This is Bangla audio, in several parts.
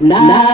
Na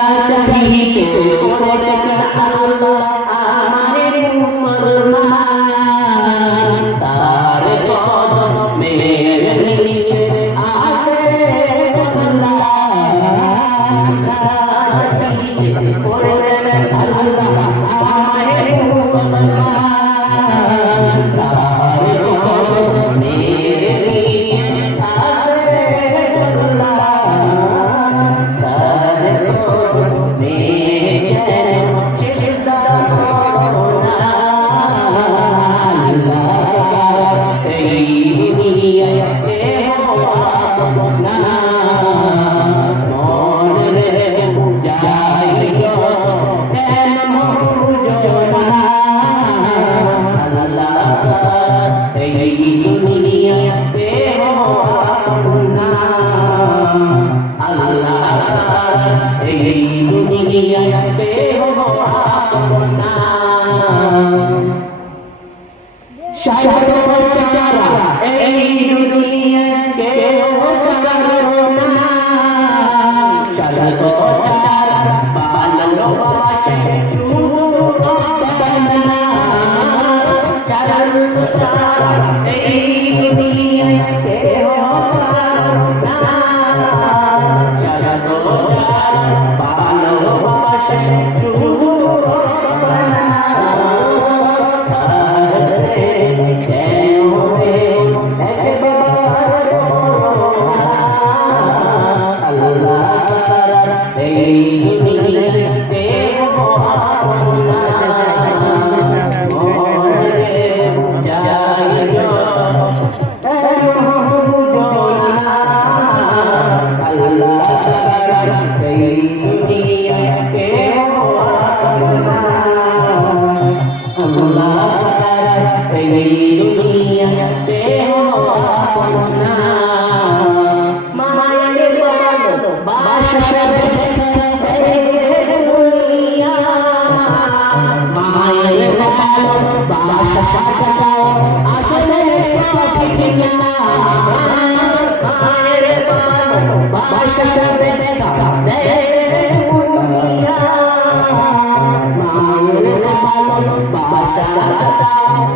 এই দুনিয়াতে সাধু চারা এই দুনিয়াতে সাধু চারা বালো বাসে Churu Kay ang yateho ako na Mamayan ko Basya siya Mamayan ko Basya siya Asa na siya Pagkikinya Mamayan ko Basya siya Mamayan ko Basya siya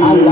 Hallelujah.